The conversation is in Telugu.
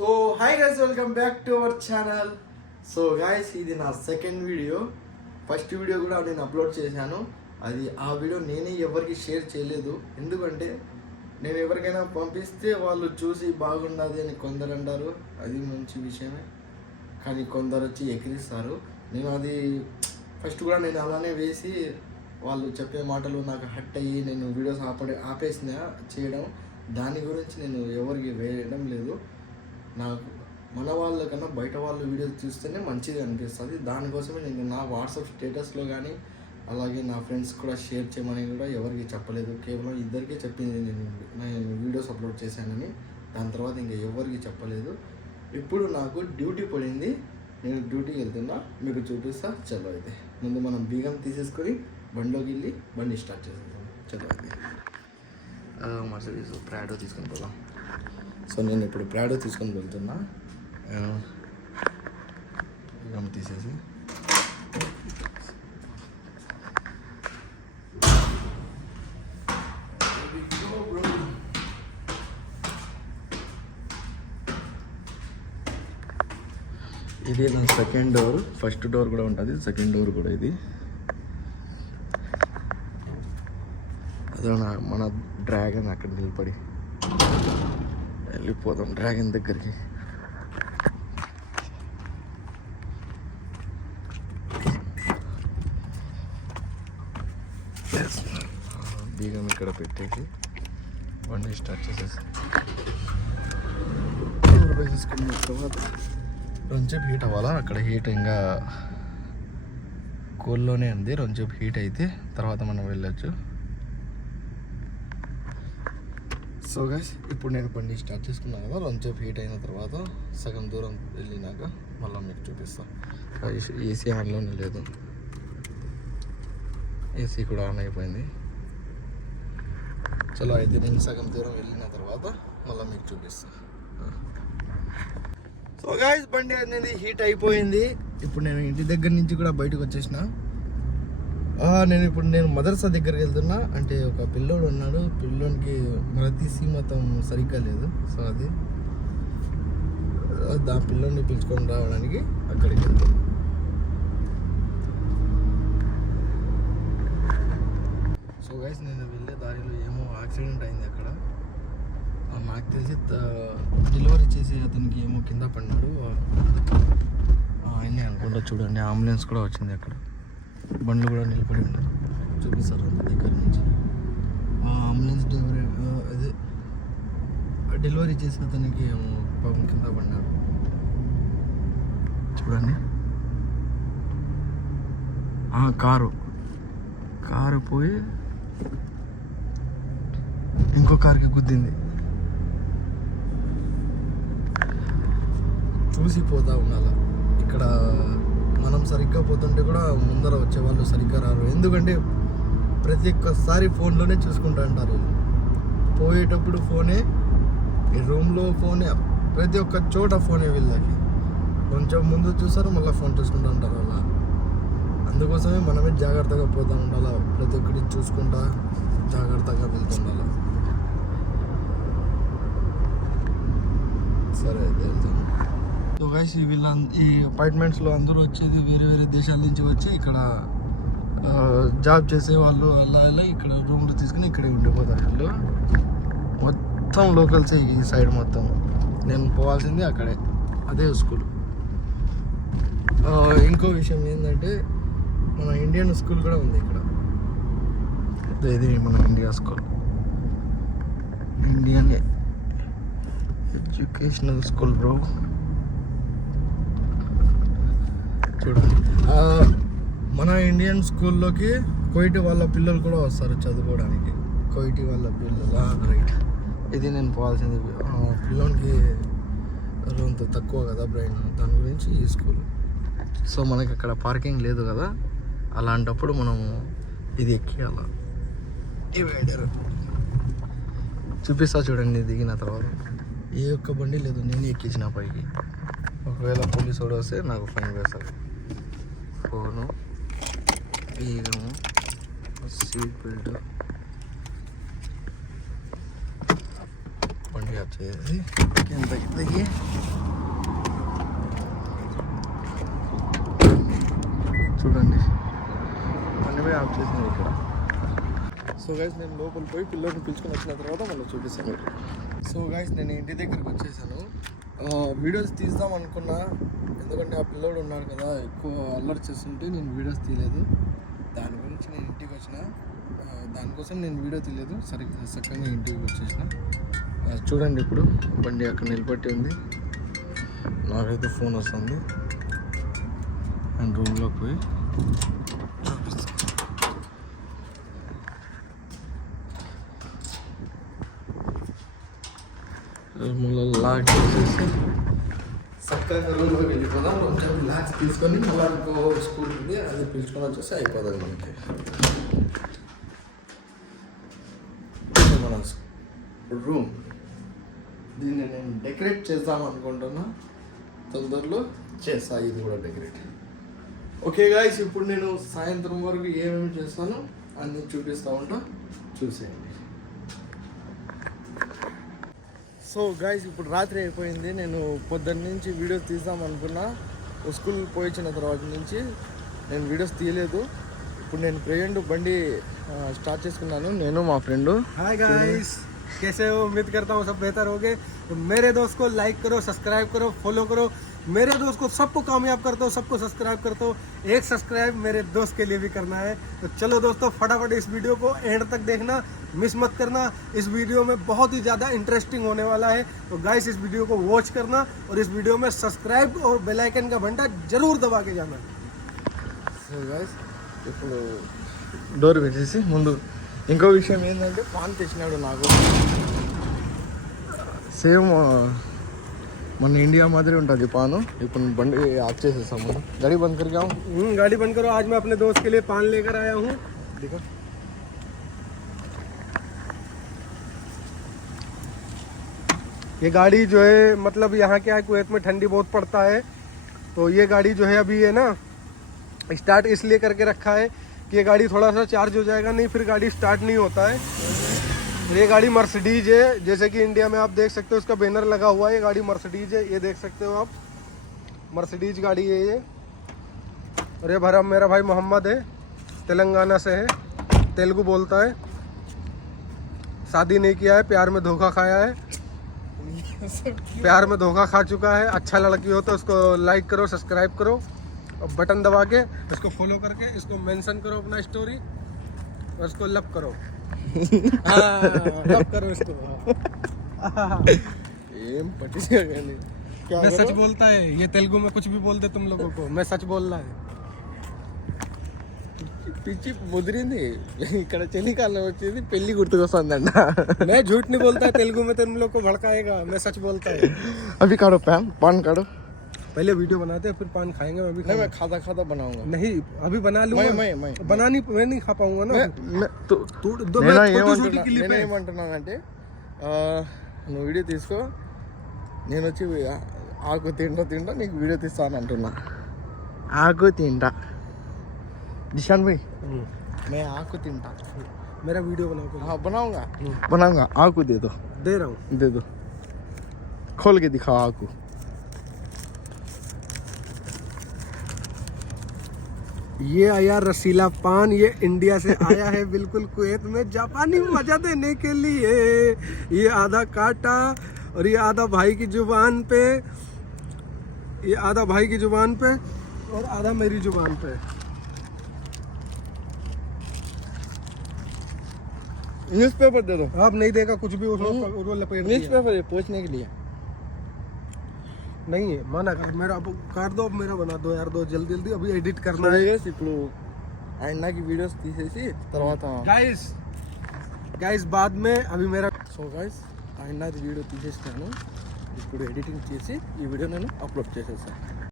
So hi guys, welcome back to our channel. So guys, ఇది నా సెకండ్ వీడియో. ఫస్ట్ వీడియో కూడా నేను అప్లోడ్ చేశాను. ఆ వీడియో నేనే ఎవరికి షేర్ చేయలేదు. ఎందుకంటే నేను ఎవరికైనా పంపిస్తే వాళ్ళు చూసి బాగున్నది అని కొందరు అంటారు, అది మంచి విషయమే. కానీ కొందరు వచ్చి ఎక్కిరిస్తారు. నేను అది ఫస్ట్ కూడా నేను అలానే వేసి వాళ్ళు చెప్పే మాటలు నాకు హట్ అయ్యి నేను వీడియోస్ ఆపేసిన చేయడం. దాని గురించి నేను ఎవరికి వేయడం లేదు. నాకు మన వాళ్ళకన్నా బయట వాళ్ళు వీడియోస్ చూస్తేనే మంచిగా అనిపిస్తుంది. దానికోసమే నేను నా వాట్సాప్ స్టేటస్లో కానీ అలాగే నా ఫ్రెండ్స్ కూడా షేర్ చేయమని కూడా ఎవరికి చెప్పలేదు. కేవలం ఇద్దరికే చెప్పింది నేను వీడియోస్ అప్లోడ్ చేశానని. దాని తర్వాత ఇంకా ఎవరికి చెప్పలేదు. ఇప్పుడు నాకు డ్యూటీ పడింది, నేను డ్యూటీకి వెళ్తున్నా, మీకు చూపిస్తా. చలో అయితే ముందు మనం బీగం తీసేసుకొని బండిలోకి వెళ్ళి బండి స్టార్ట్ చేసేద్దాం. చలో అయితే మర్సిడీస్ ప్రాడో తీసుకొని పోదాం. సో నేను ఇప్పుడు ప్రాడో తీసుకొని వెళ్తున్నా. బీగం తీసేసి ఇది నా సెకండ్ డోర్. ఫస్ట్ డోర్ కూడా ఉంటుంది, సెకండ్ డోర్ కూడా ఇది. అదే మన డ్రాగన్ అక్కడ నిలబడి వెళ్ళిపోదాం డ్రాగన్ దగ్గరికి. బీగం ఇక్కడ పెట్టేసి బండి స్టార్ట్ చేసేసి వేసేసుకున్న తర్వాత రొంచేపు హీట్ అవ్వాలా. అక్కడ హీట్ ఇంకా కూల్లోనే ఉంది. రొంచేపు హీట్ అయితే తర్వాత మనం వెళ్ళొచ్చు. సో గైస్, ఇప్పుడు నేను బండి స్టార్ట్ చేసుకున్నాను కదా. రొంచేపు హీట్ అయిన తర్వాత సగం దూరం వెళ్ళినాక మళ్ళీ మీకు చూపిస్తాను. ఏసీ ఆన్లోనే లేదు, ఏసీ కూడా ఆన్ అయిపోయింది. చలో అయితే నేను సగం దూరం వెళ్ళిన తర్వాత మళ్ళీ మీకు చూపిస్తాను. సో గైస్, బండి అనేది హీట్ అయిపోయింది. ఇప్పుడు నేను ఇంటి దగ్గర నుంచి కూడా బయటకు వచ్చేసిన. నేను మదర్సా దగ్గరికి వెళ్తున్నా. అంటే ఒక పిల్లోడు ఉన్నాడు, పిల్లోనికి మరతి సీమతం సరిగ్గా లేదు. సో ఆ పిల్లోడిని పిలుచుకొని రావడానికి అక్కడికి వెళ్తాను. సో గైస్, నేను వెళ్ళే దారిలో ఏమో యాక్సిడెంట్ అయింది అక్కడ. నాకు తెలిసి డెలివరీ చేసి అతనికి ఏమో కింద పడినాడు ఆయనే అనుకుంటా. చూడండి, అంబులెన్స్ కూడా వచ్చింది అక్కడ. బండ్లు కూడా నిలబడి ఉన్నారు, చూపిస్తారు దగ్గర నుంచి. అంబులెన్స్ డెలివరీ చేసి అతనికి ఏమో పాపం కింద పడినాడు. చూడండి, కారు పోయి ఇంకో కార్కి గుద్దింది. చూసి పోతా ఉండాలి. ఇక్కడ మనం సరిగ్గా పోతుంటే కూడా ముందర వచ్చేవాళ్ళు సరిగ్గా రారు. ఎందుకంటే ప్రతి ఒక్కసారి ఫోన్లోనే చూసుకుంటూ ఉంటారు. పోయేటప్పుడు ఫోనే, ఈ రూమ్లో ఫోనే, ప్రతి ఒక్క చోట ఫోనే వీళ్ళకి. కొంచెం ముందు చూస్తారు, మళ్ళీ ఫోన్ చూసుకుంటూ ఉంటారు అలా. అందుకోసమే మనమే జాగ్రత్తగా పోతూ ఉండాలి. ప్రతి ఒక్కటి చూసుకుంటా జాగ్రత్తగా వెళ్తుండాలి. సరే అయితే వెళ్తాను. సో గైస్, ఈ అపార్ట్మెంట్స్లో అందరూ వచ్చేది వేరే వేరే దేశాల నుంచి వచ్చి ఇక్కడ జాబ్ చేసే వాళ్ళు. అలా ఇక్కడ రూమ్లు తీసుకుని ఇక్కడే ఉండిపోతారు వీళ్ళు. మొత్తం లోకల్సే ఈ సైడ్ మొత్తం. నేను పోవాల్సింది అక్కడే, అదే స్కూల్. ఇంకో విషయం ఏంటంటే మన ఇండియన్ స్కూల్ కూడా ఉంది ఇక్కడ. ఇది మన India school, Indian educational school bro. చూడండి, మన ఇండియన్ స్కూల్లోకి కోయిటి వాళ్ళ పిల్లలు కూడా వస్తారు చదువుకోవడానికి. కోయిటి వాళ్ళ పిల్లలు, రైట్. ఇది నేను పోవాల్సింది. పిల్లోనికి అంత తక్కువ కదా బ్రెయిన్, దాని గురించి ఈ స్కూల్. సో మనకి అక్కడ పార్కింగ్ లేదు కదా, అలాంటప్పుడు మనము ఇది ఎక్కియాల. డివైడర్ చూపిస్తా చూడండి. దిగిన తర్వాత ఏ ఒక్క బండి లేదు, నేను ఎక్కించిన పైకి. ఒకవేళ పోలీసు వాడు వస్తే నాకు ఫైన్ వేస్తారు. ఫోను, బీగము, సీట్ బెల్ట్, బండి వచ్చేది ఎంత దిగి చూడండి అన్నీ ఆఫ్ చేసింది ఇక్కడ. సో గైస్ నేను లోపల పోయి పిల్లల్ని పిలుచుకొని వచ్చిన తర్వాత మళ్ళీ చూపిస్తాను. సో గైస్ నేను ఇంటి దగ్గరికి వచ్చేసాను. వీడియోస్ తీద్దాం అనుకున్నా, ఎందుకంటే ఆ పిల్లోడు ఉన్నాడు కదా ఎక్కువ అల్లరి చేస్తుంటే నేను వీడియోస్ తీయలేదు. దాని గురించి నేను ఇంటికి వచ్చిన, దానికోసం నేను వీడియో తీయలేదు. చక్కగా ఇంటికి వచ్చేసిన. చూడండి ఇప్పుడు బండి అక్కడ నిలబట్టి ఉంది. నాకైతే ఫోన్ వస్తుంది. అండ్ రూమ్లోకి పోయి చూపిస్తాను. లాక్ చేసేసి చక్కగా రూమ్లోకి వెళ్ళిపోదాం. కొంచెం రిలాక్స్ తీసుకొని మళ్ళీ ఇంకో స్కూల్ ఉంది, అది పిలుచుకొని వచ్చేసి అయిపోతుంది మనకి. మన రూమ్ దీన్ని నేను డెకరేట్ చేద్దాం అనుకుంటున్నా, తొందరలో చేస్తా ఇది కూడా డెకరేట్. ఓకే గాయ్స్, ఇప్పుడు నేను సాయంత్రం వరకు ఏమేమి చేస్తానో అన్నీ చూపిస్తూ ఉంటా, చూసేయండి. సో గాయ్స్ ఇప్పుడు రాత్రి అయిపోయింది. నేను పొద్దున్న నుంచి వీడియోస్ తీద్దాం అనుకున్నా, స్కూల్ పోయించిన తర్వాత నుంచి నేను వీడియోస్ తీయలేదు. ఇప్పుడు నేను ప్రెజెంట్ బండి స్టార్ట్ చేసుకున్నాను, నేను మా ఫ్రెండ్. हाय गाइस, कैसे हो? उम्मीद करता हूँ सब बेहतर होगे। तो मेरे दोस्त को लाइक करो, सब्सक्राइब करो, फॉलो करो। मेरे दोस्त को सबको कामयाब करता हूँ, सबको सब्सक्राइब करता हूँ। एक सब्सक्राइब मेरे दोस्त के लिए भी करना है। तो चलो दोस्तों, फटाफट इस वीडियो को एंड तक देखना, मिस मत करना। इस वीडियो में बहुत ही ज़्यादा इंटरेस्टिंग होने वाला है। तो गाइस इस वीडियो को वॉच करना और इस वीडियो में सब्सक्राइब और बेल आइकन का घंटा जरूर दबा के जाना। సో గాయ్స్ ఇప్పుడు డోర్ పెట్టేసి ముందు ఇంకో విషయం ఏంటంటే పాన్ తెచ్చినాడు నాకు. సేమ్ మన ఇండియా మాదిరి ఉంటుంది పాను. ఇప్పుడు బండి ఆఫ్ చేసేసాము. गाड़ी बंद करके आऊँ? गाड़ी बंद करो। आज मैं अपने दोस्त के लिए पान लेकर आया हूँ। देखो ये गाड़ी जो है मतलब यहाँ क्या है, कुवैत में ठंडी बहुत पड़ता है, तो ये गाड़ी जो है अभी है ना स्टार्ट इसलिए करके रखा है कि ये गाड़ी थोड़ा सा चार्ज हो जाएगा, नहीं फिर गाड़ी स्टार्ट नहीं होता है। और ये गाड़ी मर्सिडीज है, जैसे कि इंडिया में आप देख सकते हो इसका बैनर लगा हुआ है। ये गाड़ी मर्सिडीज है, ये देख सकते हो आप, मर्सिडीज गाड़ी है ये। और ये भरा मेरा भाई मोहम्मद है, तेलंगाना से है, तेलुगु बोलता है, शादी नहीं किया है, प्यार में धोखा खाया है, प्यार में धोखा खा चुका है। अच्छा लड़की हो तो उसको लाइक करो, सब्सक्राइब करो और बटन दबा के इसको फॉलो करके इसको मेंशन करो अपना स्टोरी और इसको लव करो। लव करो इसको। ఏం పట్టించుకోకండి. मैं सच बोलता है, ये तेलुगु में कुछ भी बोल दे तुम लोगों को, मैं सच बोल रहा है। పిచ్చి ముదిరింది. ఇక్కడ చలికాలం వచ్చేది పెళ్లి గుర్తుకొస్తుందంట. मैं झूठ नहीं बोलता, तेलुगु में तुम लोग को भड़काएगा, मैं सच बोलता है। अभी काटो पान काटो. पहले वीडियो बनाते हैं फिर पान खाएंगे। मैं भी नहीं, मैं खाता खाता बनाऊंगा. नहीं अभी बना लूंगा। मैं बनानी मैं नहीं खा पाऊंगा ना। ఏమంటున్నానంటే నువ్వు వీడియో తీసుకో, నేను వచ్చి ఆకు తింటా నీకు వీడియో తీస్తాను అంటున్నా. ఆకు తింటా निशान भाई, मैं आकू तिंटा, मेरा वीडियो बनाओ। हाँ बनाऊंगा। आकू दे दो खोल के दिखाओ आकू. ये आया रसीला पान, ये इंडिया से आया है बिल्कुल कुवैत में जापानी मजा देने के लिए। ये आधा काटा और ये आधा भाई की जुबान पे, ये आधा भाई की जुबान पे और आधा मेरी जुबान पे। न्यूज़पेपर दे दो. आप नहीं देगा कुछ भी उसमें लपेट दिया। न्यूज़पेपर है पूछने के लिए. नहीं है, माना कर, मेरा अब काट दो, अब मेरा बना दो यार, दो जल्दी अभी एडिट करना है। ఇప్పుడు ఆయనకి వీడియోస్ తీసేసి తర్వాత गाइस बाद में अभी मेरा సో గైస్ ఆయనది వీడియో తీసేసినాను. ఇప్పుడు ఎడిటింగ్ చేసి ఈ వీడియో నేను అప్లోడ్ చేసేసాను.